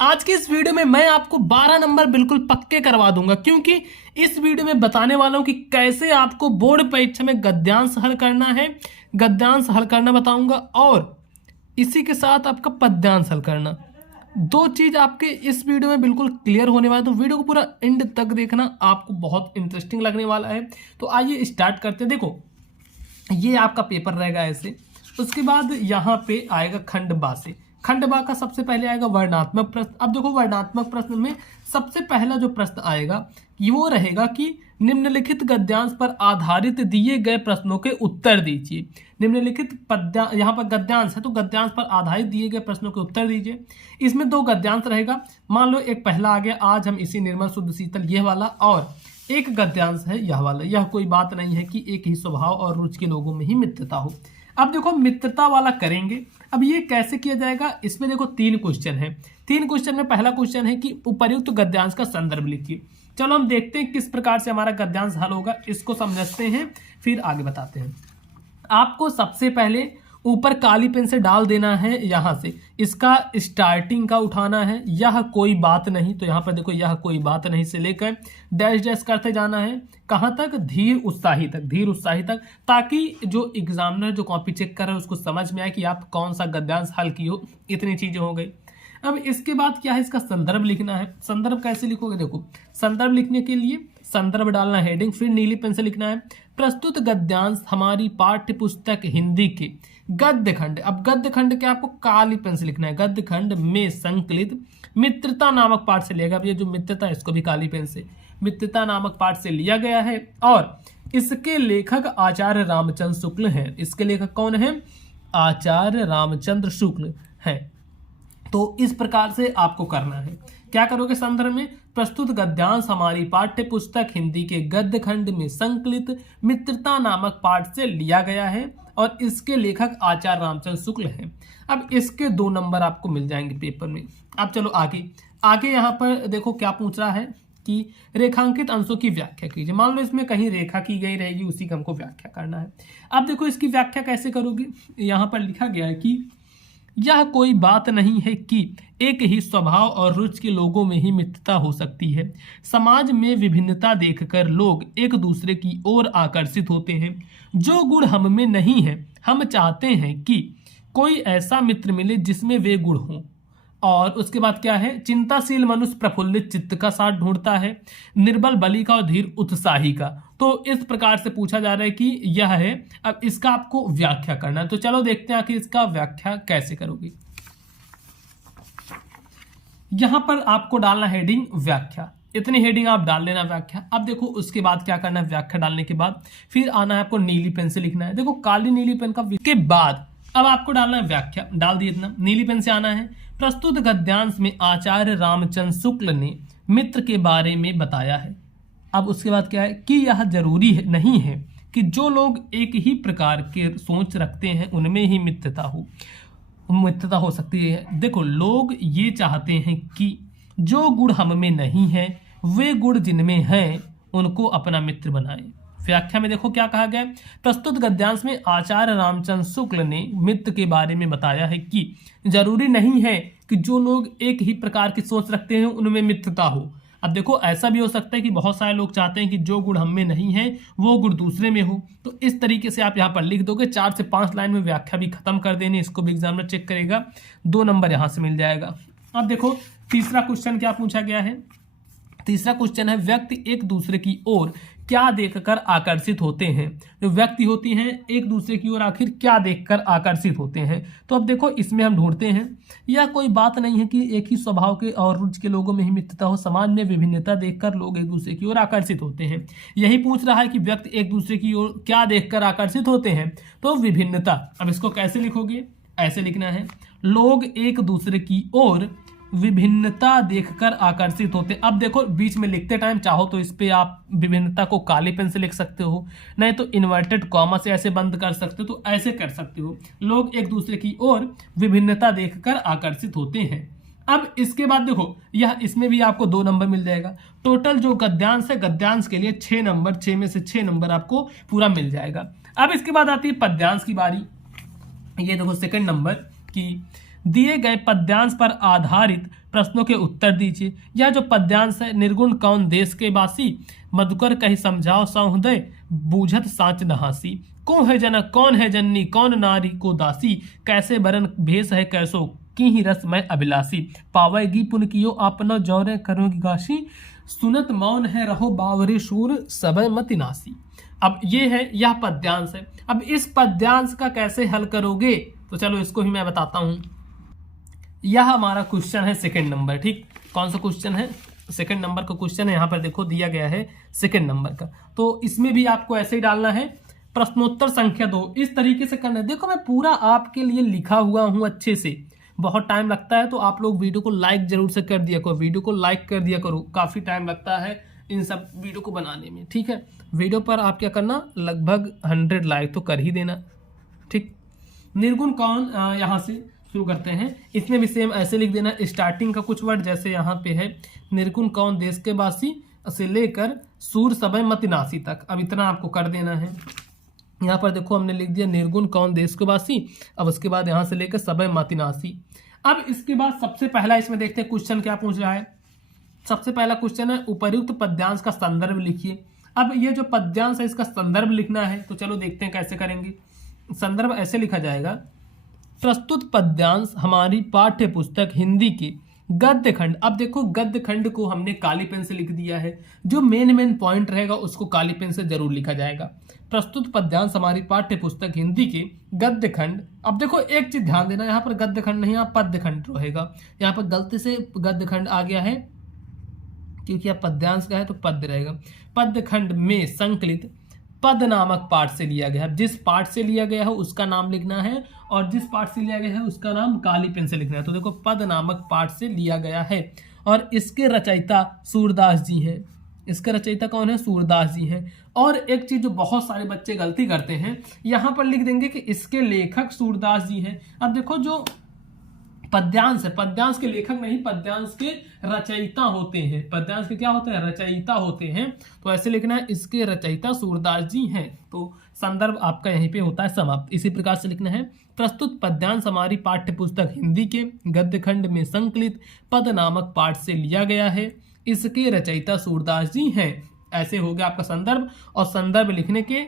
आज के इस वीडियो में मैं आपको 12 नंबर बिल्कुल पक्के करवा दूंगा, क्योंकि इस वीडियो में बताने वाला हूं कि कैसे आपको बोर्ड परीक्षा में गद्यांश हल करना है। गद्यांश हल करना बताऊंगा और इसी के साथ आपका पद्यांश हल करना। दो चीज आपके इस वीडियो में बिल्कुल क्लियर होने वाला है, तो वीडियो को पूरा एंड तक देखना, आपको बहुत इंटरेस्टिंग लगने वाला है। तो आइए स्टार्ट करते हैं। देखो, ये आपका पेपर रहेगा ऐसे। उसके बाद यहाँ पे आएगा खंड बा से। खंड बा का सबसे पहले आएगा वर्णात्मक प्रश्न। अब देखो, वर्णात्मक प्रश्न में सबसे पहला जो प्रश्न आएगा वो रहेगा कि निम्नलिखित गद्यांश पर आधारित दिए गए प्रश्नों के उत्तर दीजिए। निम्नलिखित यहाँ पर गद्यांश है, तो गद्यांश पर आधारित दिए गए प्रश्नों के उत्तर दीजिए। इसमें दो गद्यांश रहेगा। मान लो एक पहला आ गया, आज हम इसी निर्मल शुद्ध शीतल, यह वाला, और एक गद्यांश है यह वाला। यह कोई बात नहीं है कि एक ही स्वभाव और रुचि के लोगों में ही मित्रता हो। अब देखो, मित्रता वाला करेंगे। अब ये कैसे किया जाएगा, इसमें देखो 3 क्वेश्चन है। 3 क्वेश्चन में पहला क्वेश्चन है कि उपर्युक्त गद्यांश का संदर्भ लिखिए। चलो हम देखते हैं किस प्रकार से हमारा गद्यांश हल होगा, इसको समझते हैं फिर आगे बताते हैं। आपको सबसे पहले ऊपर काली पेन से डाल देना है, यहां से इसका स्टार्टिंग का उठाना है। यह कोई बात नहीं, तो यहां पर देखो यह कोई बात नहीं से लेकर डैश डैश करते जाना है। कहां तक? धीर उत्साही तक। धीर उत्साही तक, ताकि जो एग्जामिनर जो कॉपी चेक कर रहे हैं उसको समझ में आए कि आप कौन सा गद्यांश हल किए हो। इतनी चीजें हो गई। अब इसके बाद क्या है, इसका संदर्भ लिखना है। संदर्भ कैसे लिखोगे? देखो, संदर्भ लिखने के लिए संदर्भ डालना, हेडिंग, फिर नीली पेन से लिखना है प्रस्तुत गद्यांश हमारी पाठ्य पुस्तक हिंदी के गद्य खंड। अब गद्य खंड के आपको काली पेन से लिखना है। गद्य खंड में संकलित मित्रता नामक पाठ से लिया गया। अब ये जो मित्रता है इसको भी काली पेन से मित्रता नामक पाठ से लिया गया है, और इसके लेखक आचार्य रामचंद्र शुक्ल हैं। इसके लेखक कौन है? आचार्य रामचंद्र शुक्ल हैं। तो इस प्रकार से आपको करना है। क्या करोगे? संदर्भ में प्रस्तुत गद्यांश हमारी पाठ्य पुस्तक हिंदी के गद्य खंड में संकलित मित्रता नामक पाठ से लिया गया है और इसके लेखक आचार्य रामचंद्र शुक्ल हैं। अब इसके 2 नंबर आपको मिल जाएंगे पेपर में। अब चलो आगे आगे यहाँ पर देखो क्या पूछ रहा है कि रेखांकित अंशों की व्याख्या कीजिए। मान लो इसमें कहीं रेखा की गई रहेगी, उसी का हमको व्याख्या करना है। अब देखो इसकी व्याख्या कैसे करोगे, यहाँ पर लिखा गया है कि यह कोई बात नहीं है कि एक ही स्वभाव और रुचि के लोगों में ही मित्रता हो सकती है। समाज में विभिन्नता देखकर लोग एक दूसरे की ओर आकर्षित होते हैं। जो गुण हम में नहीं है, हम चाहते हैं कि कोई ऐसा मित्र मिले जिसमें वे गुण हों। और उसके बाद क्या है, चिंताशील मनुष्य प्रफुल्लित चित्त का साथ ढूंढता है, निर्बल बलि का और धीर उत्साही का। तो इस प्रकार से पूछा जा रहा है कि यह है। अब इसका आपको व्याख्या करना है, तो चलो देखते हैं कि इसका व्याख्या कैसे करोगे। यहां पर आपको डालना हेडिंग व्याख्या। इतनी हेडिंग आप डाल लेना व्याख्या। अब देखो उसके बाद क्या करना है, व्याख्या डालने के बाद फिर आना है आपको नीली पेन से लिखना है। देखो काली नीली पेन का के बाद अब आपको डालना है व्याख्या। डाल दिए इतना, नीली पेन से आना है। प्रस्तुत गद्यांश में आचार्य रामचंद्र शुक्ल ने मित्र के बारे में बताया है। अब उसके बाद क्या है कि यह जरूरी नहीं है कि जो लोग एक ही प्रकार के सोच रखते हैं उनमें ही मित्रता हो सकती है। देखो, लोग ये चाहते हैं कि जो गुण हम में नहीं है वे गुण जिनमें हैं उनको अपना मित्र बनाएं। व्याख्या में देखो क्या कहा गया, प्रस्तुत गद्यांश में आचार्य रामचंद्र शुक्ल ने मित्र के बारे में बताया है कि जरूरी नहीं है कि जो लोग एक ही प्रकार की सोच रखते हैं उनमें मित्रता हो। अब देखो ऐसा भी हो सकता है कि बहुत सारे लोग चाहते हैं कि जो गुण हम में नहीं है वो गुण दूसरे में हो। तो इस तरीके से आप यहाँ पर लिख दोगे। 4 से 5 लाइन में व्याख्या भी खत्म कर देनी। इसको भी एग्जामिनर चेक करेगा, 2 नंबर यहाँ से मिल जाएगा। अब देखो तीसरा क्वेश्चन क्या पूछा गया है। तीसरा क्वेश्चन है, व्यक्ति एक दूसरे की ओर क्या देखकर आकर्षित होते हैं। जो व्यक्ति होती हैं एक दूसरे की ओर आखिर क्या देखकर आकर्षित होते हैं। तो अब देखो इसमें हम ढूंढते हैं, यह कोई बात नहीं है कि एक ही स्वभाव के और रुचि के लोगों में ही मित्रता हो। समाज में विभिन्नता देखकर लोग एक दूसरे की ओर आकर्षित होते हैं। यही पूछ रहा है कि व्यक्ति एक दूसरे की ओर क्या देखकर आकर्षित होते हैं, तो विभिन्नता। अब इसको कैसे लिखोगे, ऐसे लिखना है, लोग एक दूसरे की ओर विभिन्नता देखकर आकर्षित होते। अब देखो बीच में लिखते टाइम चाहो तो इस पे आप विभिन्नता को काली पेन से लिख सकते हो, नहीं तो इन्वर्टेड कॉमा से ऐसे बंद कर सकते हो, तो ऐसे कर सकते हो। लोग एक दूसरे की ओर विभिन्नता देखकर आकर्षित होते हैं। अब इसके बाद देखो यह इसमें भी आपको 2 नंबर मिल जाएगा। टोटल जो गद्यांश है, गद्यांश के लिए 6 नंबर, 6 में से 6 नंबर आपको पूरा मिल जाएगा। अब इसके बाद आती है पद्यांश की बारी। ये देखो सेकंड नंबर की दिए गए पद्यांश पर आधारित प्रश्नों के उत्तर दीजिए। यह जो पद्यांश है, निर्गुण कौन देश के बासी, मधुकर कही समझाओ सौहृदय, बूझत साच नहासी, कौन है जनक कौन है जननी, कौन नारी को दासी, कैसे बरन भेष है कैसो, की ही रस मैं अभिलाषी, पावेगी पुन कियो अपना जौरे करोगी गाशी, सुनत मौन है रहो बावरी शूर सबय मति नासी। अब ये है, यह पद्यांश है। अब इस पद्यांश का कैसे हल करोगे, तो चलो इसको ही मैं बताता हूं। यह हमारा क्वेश्चन है सेकंड नंबर, ठीक। कौन सा क्वेश्चन है, सेकंड नंबर का क्वेश्चन है। यहाँ पर देखो दिया गया है सेकंड नंबर का, तो इसमें भी आपको ऐसे ही डालना है, प्रश्नोत्तर संख्या 2 इस तरीके से करना है। देखो मैं पूरा आपके लिए लिखा हुआ हूं अच्छे से, बहुत टाइम लगता है तो आप लोग वीडियो को लाइक जरूर से कर दिया करो, वीडियो को लाइक कर दिया करो, काफ़ी टाइम लगता है इन सब वीडियो को बनाने में, ठीक है। वीडियो पर आप क्या करना, लगभग 100 लाइक तो कर ही देना, ठीक। निर्गुण कौन, यहाँ से शुरू करते हैं। इसमें भी सेम ऐसे लिख देना, स्टार्टिंग का कुछ वर्ड, जैसे यहाँ पे है निर्गुण कौन देश के बासी से लेकर सूर सबय मति नासी तक, अब इतना आपको कर देना है। यहाँ पर देखो हमने लिख दिया निर्गुण कौन देश के बासी, अब उसके बाद यहाँ से लेकर सबय मति नासी। अब इसके बाद सबसे पहला इसमें देखते हैं क्वेश्चन क्या पूछ रहा है। सबसे पहला क्वेश्चन है उपर्युक्त पद्यांश का संदर्भ लिखिए। अब ये जो पद्यांश है इसका संदर्भ लिखना है, तो चलो देखते हैं कैसे करेंगे। संदर्भ ऐसे लिखा जाएगा, प्रस्तुत पद्यांश हमारी पाठ्य पुस्तक हिंदी के गद्य खंड। अब देखो गद्य खंड को हमने काली पेन से लिख दिया है, जो मेन पॉइंट रहेगा उसको काली पेन से जरूर लिखा जाएगा। प्रस्तुत पद्यांश हमारी पाठ्य पुस्तक हिंदी के गद्य खंड। अब देखो एक चीज ध्यान देना, यहाँ पर गद्य खंड नहीं, यहाँ पद्य खंड रहेगा। यहाँ पर गलती से गद्य खंड आ गया है, क्योंकि यह पद्यांश का है तो पद्य रहेगा। पद्य खंड में संकलित पद नामक पाठ से लिया गया है। जिस पाठ से लिया गया है उसका नाम लिखना है, और जिस पाठ से लिया गया है उसका नाम काली पेन से लिखना है। तो देखो पद नामक पाठ से लिया गया है, और इसके रचयिता सूरदास जी हैं। इसके रचयिता कौन है, सूरदास जी हैं। और एक चीज जो बहुत सारे बच्चे गलती करते हैं, यहाँ पर लिख देंगे कि इसके लेखक सूरदास जी हैं। अब देखो जो पद्यांश है, पद्यांश के लेखक नहीं, पद्यांश के रचयिता होते हैं। पद्यांश के क्या होते हैं, रचयिता होते हैं। तो ऐसे लिखना है इसके रचयिता सूरदास जी हैं। तो संदर्भ आपका यहीं पे होता है समाप्त। इसी प्रकार से लिखना है, प्रस्तुत पद्यांश हमारी पाठ्य पुस्तक हिंदी के गद्य खंड में संकलित पद नामक पाठ से लिया गया है, इसके रचयिता सूरदास जी हैं। ऐसे हो गया आपका संदर्भ, और संदर्भ लिखने के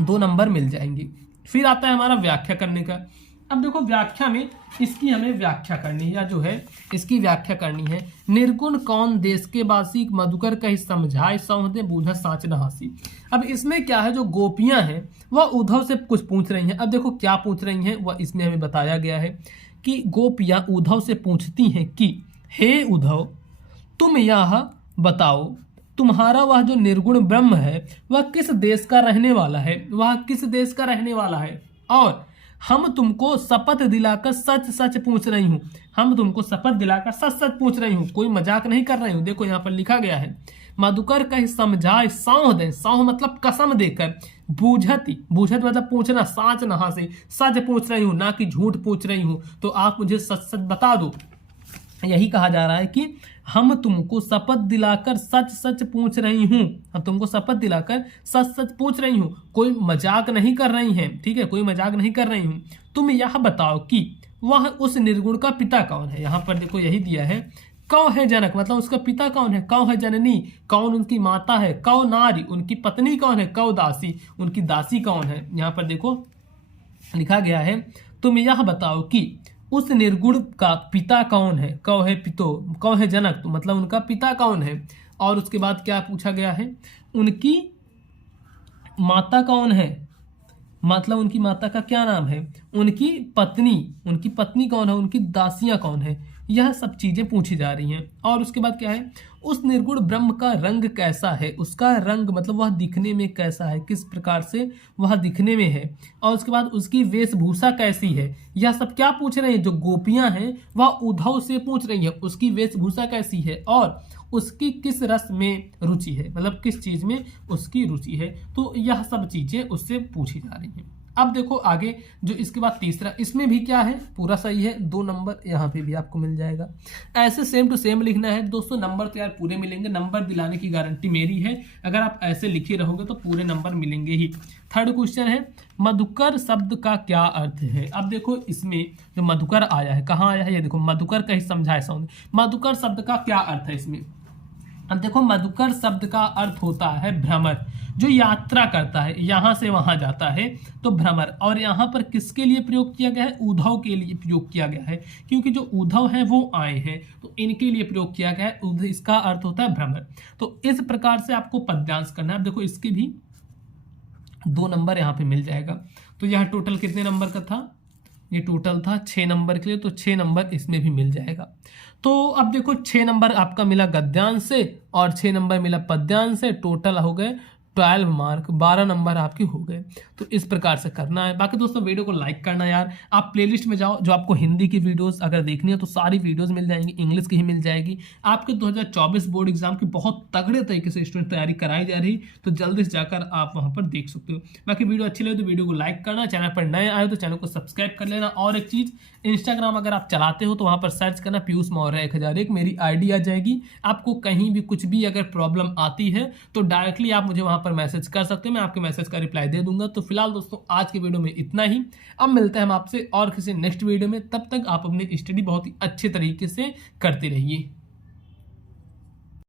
2 नंबर मिल जाएंगे। फिर आता है हमारा व्याख्या करने का। अब देखो व्याख्या में इसकी हमें व्याख्या करनी है, या जो है इसकी व्याख्या करनी है। निर्गुण कौन देश के बासी, मधुकर कही समझाए सौहृदय, बूझत साच नहासी। अब इसमें क्या है, जो गोपियां हैं वह उद्धव से कुछ पूछ रही हैं। अब देखो क्या पूछ रही हैं, वह इसमें हमें बताया गया है कि गोपियां उद्धव से पूछती हैं कि हे उद्धव, तुम यह बताओ तुम्हारा वह जो निर्गुण ब्रह्म है वह किस देश का रहने वाला है, वह किस देश का रहने वाला है, और हम तुमको शपथ दिलाकर सच सच पूछ रही हूँ। हम तुमको शपथ दिलाकर सच सच पूछ रही हूँ, कोई मजाक नहीं कर रही हूँ। देखो यहाँ पर लिखा गया है, मधुकर कही समझाए सौहृदय, सौह मतलब कसम देकर, बूझती, बूझत मतलब पूछना, साच नहा से, सच पूछ रही हूँ ना कि झूठ पूछ रही हूँ, तो आप मुझे सच सच बता दो। यही कहा जा रहा है कि हम तुमको शपथ दिलाकर सच सच पूछ रही हूँ, हम तुमको शपथ दिलाकर सच सच पूछ रही हूँ, कोई मजाक नहीं कर रही हैं, ठीक है, कोई मजाक नहीं कर रही हूँ। तुम यह बताओ कि वह उस निर्गुण का पिता कौन है। यहाँ पर देखो यही दिया है, कौ है जनक मतलब उसका पिता कौन है, कौ है जननी कौन उनकी माता है, कौ नारी उनकी पत्नी कौन है, कौ दासी उनकी दासी कौन है। यहाँ पर देखो लिखा गया है, तुम यह बताओ कि उस निर्गुण का पिता कौन है, कौ है पितो, कौ है जनक तो मतलब उनका पिता कौन है। और उसके बाद क्या पूछा गया है, उनकी माता कौन है, मतलब उनकी माता का क्या नाम है, उनकी पत्नी कौन है, उनकी दासियां कौन है। यह सब चीजें पूछी जा रही हैं। और उसके बाद क्या है, उस निर्गुण ब्रह्म का रंग कैसा है, उसका रंग मतलब वह दिखने में कैसा है, किस प्रकार से वह दिखने में है। और उसके बाद उसकी वेशभूषा कैसी है। यह सब क्या पूछ रहे हैं, जो गोपियां हैं वह उद्धव से पूछ रही हैं उसकी वेशभूषा कैसी है, और उसकी किस रस में रुचि है, मतलब किस चीज में उसकी रुचि है। तो यह सब चीजें उससे पूछी जा रही हैं। अब देखो आगे जो इसके बाद तीसरा, इसमें भी क्या है, पूरा सही है, 2 नंबर यहाँ पे भी आपको मिल जाएगा। ऐसे सेम टू सेम लिखना है दोस्तों, नंबर तो यार पूरे मिलेंगे, नंबर दिलाने की गारंटी मेरी है, अगर आप ऐसे लिखे रहोगे तो पूरे नंबर मिलेंगे ही। थर्ड क्वेश्चन है, मधुकर शब्द का क्या अर्थ है। अब देखो इसमें जो मधुकर आया है, कहाँ आया है, ये देखो मधुकर का ही समझाए समझ, मधुकर शब्द का क्या अर्थ है इसमें। अब देखो मधुकर शब्द का अर्थ होता है भ्रमर, जो यात्रा करता है, यहां से वहां जाता है तो भ्रमर। और यहां पर किसके लिए प्रयोग किया गया है, उद्धव के लिए प्रयोग किया गया है, क्योंकि जो उद्धव है वो आए हैं तो इनके लिए प्रयोग किया गया है, इसका अर्थ होता है भ्रमर। तो इस प्रकार से आपको पद्यांश करना है। अब देखो इसके भी 2 नंबर यहाँ पे मिल जाएगा। तो यह टोटल कितने नंबर का था, ये टोटल था 6 नंबर के लिए, तो 6 नंबर इसमें भी मिल जाएगा। तो अब देखो 6 नंबर आपका मिला गद्यांश से और 6 नंबर मिला पद्यांश से, टोटल हो गए 12 मार्क, 12 नंबर आपके हो गए। तो इस प्रकार से करना है। बाकी दोस्तों वीडियो को लाइक करना यार, आप प्लेलिस्ट में जाओ, जो आपको हिंदी की वीडियोस अगर देखनी है तो सारी वीडियोस मिल जाएंगी, इंग्लिश की ही मिल जाएगी। आपके 2024 बोर्ड एग्जाम की बहुत तगड़े तरीके से स्टूडेंट तैयारी कराई जा रही, तो जल्दी से जाकर आप वहां पर देख सकते हो। बाकी वीडियो अच्छी लगे तो वीडियो को लाइक करना, चैनल पर नए आए तो चैनल को सब्सक्राइब कर लेना। और एक चीज, इंस्टाग्राम अगर आप चलाते हो तो वहां पर सर्च करना पीयूष मौर्य 1001, मेरी आईडी आ जाएगी। आपको कहीं भी कुछ भी अगर प्रॉब्लम आती है तो डायरेक्टली आप मुझे वहां पर मैसेज कर सकते हैं, मैं आपके मैसेज का रिप्लाई दे दूंगा। तो फिलहाल दोस्तों आज के वीडियो में इतना ही, अब मिलते हैं हम आपसे और किसी नेक्स्ट वीडियो में। तब तक आप अपनी स्टडी बहुत ही अच्छे तरीके से करते रहिए।